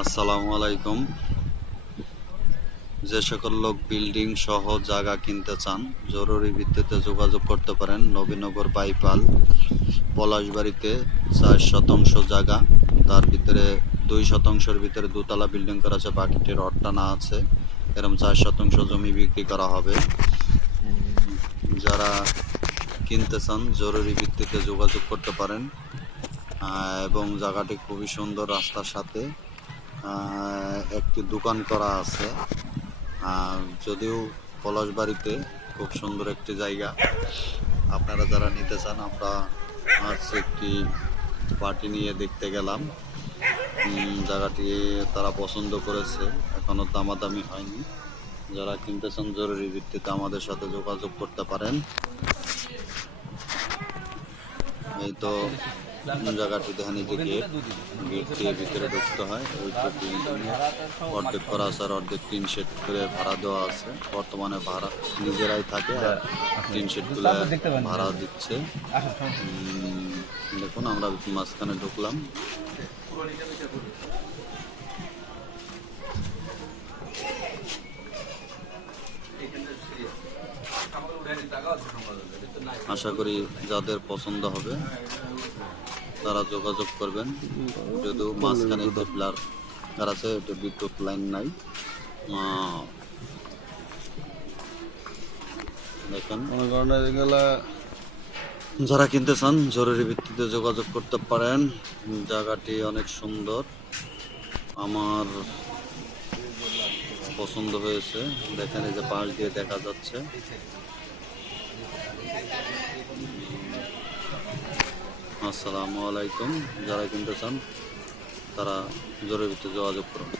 আসসালামু আলাইকুম। যে সকল লোক বিল্ডিং সহ জায়গা কিনতে চান, জরুরি ভিত্তিতে যোগাযোগ করতে পারেন নবীনগর বাইপাল, পলাশবাড়িতে চার শতাংশ জায়গা। তার ভিতরে দুই শতাংশের ভিতরে দুতলা বিল্ডিং করা আছে বাকিটির রড টানা আছে। এরকম চার শতাংশ জমি বিক্রি করা হবে। যারা কিনতে চান, জরুরি ভিত্তিতে যোগাযোগ করতে পারেন। এবং জায়গাটি খুবই সুন্দর রাস্তার সাথে। একটি দোকান করা আছে। যদিও পলাশবাড়িতে খুব সুন্দর একটি জায়গা। আপনারা যারা নিতে চান, আমরা আজ একটি পার্টি নিয়ে দেখতে গেলাম। জায়গাটি তারা পছন্দ করেছে, এখনও দামাদামি হয়নি। যারা কিনতে চান, জরুরি ভিত্তিতে আমাদের সাথে যোগাযোগ করতে পারেন। এই তো জায়গাটি দেখেন এই যে ভিতরে ঢুকতে হয়। ওই অর্ধেক করা আছে আর অর্ধেক টিন শেড করে ভাড়া দেওয়া আছে। বর্তমানে ভাড়া নিজেরাই থাকে আর টিন শেডগুলো ভাড়া দিচ্ছে। দেখুন, আমরা মাঝখানে ঢুকলাম। আশা করি যাদের পছন্দ হবে তারা যোগাযোগ করবেন। যদিও মাঝখানে যে আর আছে এটা বিদ্যুৎ লাইন নাই। দেখেন। মনে করেন এগুলা যারা কিনতে চান জরুরি ভিত্তিতে যোগাযোগ করতে পারেন। জায়গাটি অনেক সুন্দর। আমার পছন্দ হয়েছে। দেখেন এই যে পাশ দিয়ে দেখা যাচ্ছে। আসসালামু আলাইকুম। যারা কিনতে চান তারা জরুরিতে যোগাযোগ করুন।